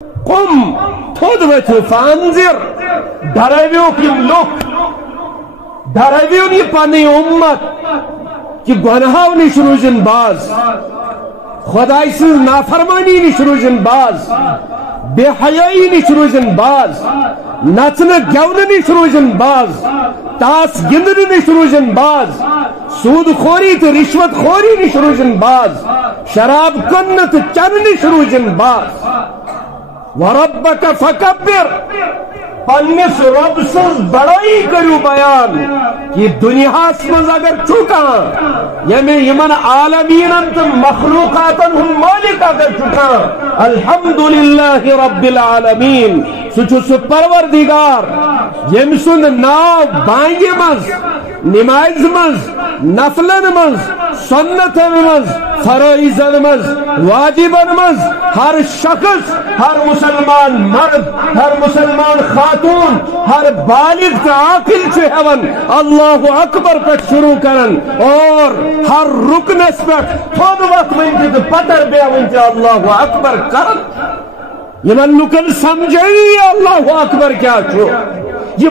قم تھود ورتھو فانذر ڈرٲوِوکھ یِم لُکھ ڈرٲوِوُن یہِ پنٕنۍ اُمت کہ گناہو نش روزن باز خدائی سٕنٛز نافرمانی نش روزن باز بے حیائی نش روزن باز نچنہٕ گٮ۪ونہٕ نش روزن باز تاس گِنٛدنہٕ نش روزن باز سود خوری تہٕ رشوت خوری نش روزن باز شراب کٕننہٕ تہٕ چنہٕ نش روزن باز وربک فکبر پنس رب سز بڑائی کرو بیان کہ دنیا من اگر چکان یعنی یمن عالمین تو مخلوقات ہن مالک اگر چکان الحمدللہ رب العالمین سہ پروردگار یم سند ناو بانگی مز نماز مز نفلن مز سنتن مز فرائضن مز واجبن مز ہر شخص ہر مسلمان مرد ہر مسلمان خاتون ہر بالغ تو عاقل ہیون اللہ اکبر پہ شروع کرن اور ہر رکنس پہ تھود وقت ون تو پتر بے ون اللہ اکبر کرن یمن لکن سمجھے اللہ اکبر کیا چھو یہ